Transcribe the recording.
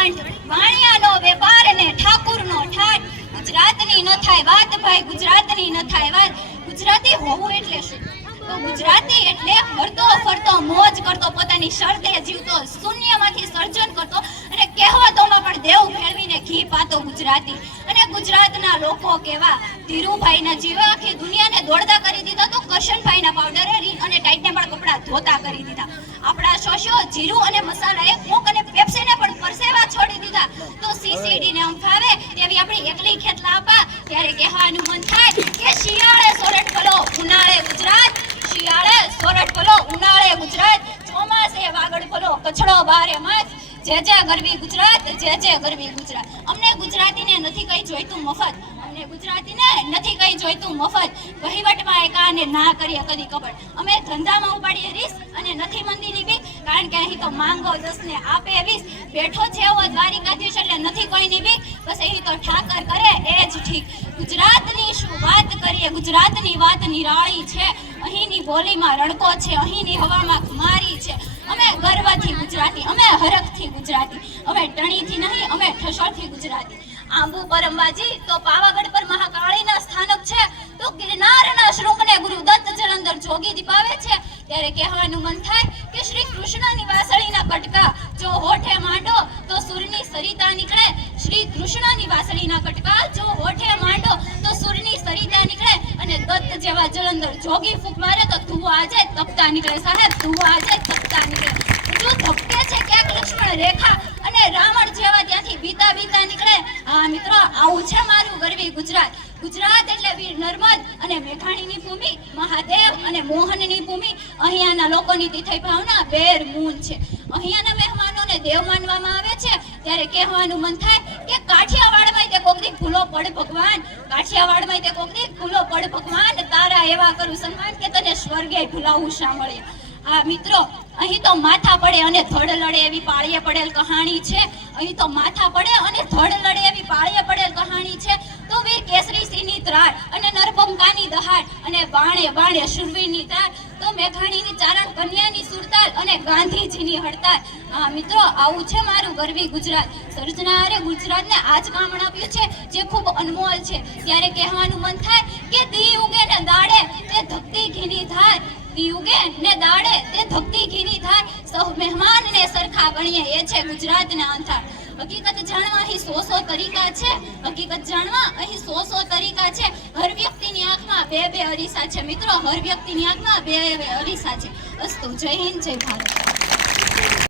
કંઠ, વાણિયાનો વેપાર ને ઠાકુરનો ઠાઠ. ગુજરાતની ન થાય વાત ભાઈ, ગુજરાતની ન થાય વાત. ગુજરાતી હોવું એટલે શું? તો ગુજરાતી એટલે હરતો ફરતો મોજ કરતો, પોતાની શરતે જીવતો, શૂન્યમાંથી સર્જન કરતો અને કહેવતોમાં પણ દેવ ફેરવીને ઘી પાતો ગુજરાતી. અને ગુજરાતના લોકો કેવા, ધીરુભાઈના જેવા આખી દુનિયાને દોડતા કરી દીધા, તો કરશનભાઈના પાવડરે રીન અને ટાઈટને પણ કપડા ધોતા કરી દીધા. આપણા શોષો જીરું અને મસાલાએ કોક અને પેપ્સીને પણ પરસેવા છોડી દીધા. તો સીસીડીને અંફાવે તેવી આપણી એકલી ખેતલા આપા, ત્યારે કહેવાનું મન થાય કે શિયાળે સોરઠ ભલો ઉનાળે ગુજરાત, શિયાળે સોરઠ ભલો ઉનાળે ગુજરાત, ચોમાસે વાગડ ભલો કચડો બારે માસ. જે ગરવી ગુજરાત, જે ગરવી ગુજરાત. અમને ગુજરાતીને નથી કઈ જોઈતું મફત, અમને ગુજરાતીને નથી કઈ જોઈતું મફત. વહીવટમાં એકાને ના કરીએ કદી કપટ. અમે ધંધામાં ઉપાડીએ રીસ અને નથી મંદીની બીક, કારણ કે અહીં તો માંગો 10 ને આપે 20. બેઠો છે એવો દ્વારિકાધીશ એટલે નથી કોઈની બીક, બસ અહીં તો ઠાકર કરે એ જ ઠીક. ગુજરાતની શું વાત કરીએ, ગુજરાતની વાત નિરાળી છે. અહીંની બોલીમાં રણકો છે, અહીંની હવામાં ખુમારી છે. અમે ગર્વથી ગુજરાતી, અમે હરખથી ગુજરાતી, અમે ટણીથી નહીં, અમે ઠસોથી ગુજરાતી. આંબુ પર અંબાજી તો પાવાગઢ પર મહાકાળીના સ્થાનક છે, તો ગિરનારના શૃંગને ગુરુદત્ત જલંધર જોગી દીપાવે છે. ત્યારે કહેવાનું મન થાય કે શ્રી કૃષ્ણની વાસળીના કટકા જો હોઠે માંડો તો સુરની સરિતા નીકળે. શ્રી કૃષ્ણની વાસળીના કટકા જો હોઠે માંડો તો સુરની સરિતા નીકળે. અને દત્ત જેવા જલંધર જોગી ફૂંક મારે તો ધુવા આજે તપતા નીકળે. સાહેબ, ધુવા આજે તપતા નીકળે. જો ધપકે છે ક્યાંક લક્ષ્મણ રેખા અને રાવણ જેવા ત્યાંથી બીતા બીતા નીકળે. હા મિત્રો, આવું છે મારું ગરવી ગુજરાત. ગુજરાત એટલે વીર નર્મદ અને મેઘાણીની ભૂમિ, મહાદેવ અને મોહનની ભૂમિ. અહીંયાના લોકોની તિથઈ ભાવના બેર મૂન છે. અહીંયાના મહેમાનોને દેવ માનવામાં આવે છે. ત્યારે કહેવાનું મન થાય કે કાઠિયાવાડમાં તે કોક દી ભૂલો પડ ભગવાન, કાઠિયાવાડમાં તે કોક દી ભૂલો પડ ભગવાન. તારા એવા કરું સન્માન કે તને સ્વર્ગે ભૂલાવું સાંભળે. હા મિત્રો, અહીં તો માથા પડે અને ધડ લડે એવી પાળીએ પડેલ કહાણી છે. અહીં તો માથા પડે અને ધડ લડે એવી પાળીએ પડેલ કહાણી છે. તો વીર કેસરી સિંહની ત્રાળ અને નરભંગાની દહાડ અને બાણે બાણે શુરવીરની તાર, તો મેઘાણીની ચારણ કન્યાની સુરતાલ અને ગાંધીજીની હડતાલ. હા મિત્રો, આવું છે મારું ગરવી ગુજરાત. સર્જનારે ગુજરાતને આ જ કામણ આપ્યું છે જે ખૂબ અનમોલ છે. ત્યારે કહેવાનું મન થાય કે દી ઉગે ને દાડે તે ધકતી ઘીની ધાર, દી ઉગે ને દાડે તે ધકતી ઘીની ધાર. સૌ મહેમાનને સરખા ગણીએ, એ છે ગુજરાતના અંધાર. હકીકત જાણવા અહીં 100 તરીકા છે, હકીકત જાણવા અહીં 100 તરીકા છે. હર વ્યક્તિની આંખમાં બે અરીસા છે મિત્રો, હર વ્યક્તિની આંખમાં બે અરીસા છે. અસ્તુ, જય હિન્દ, જય ભારત.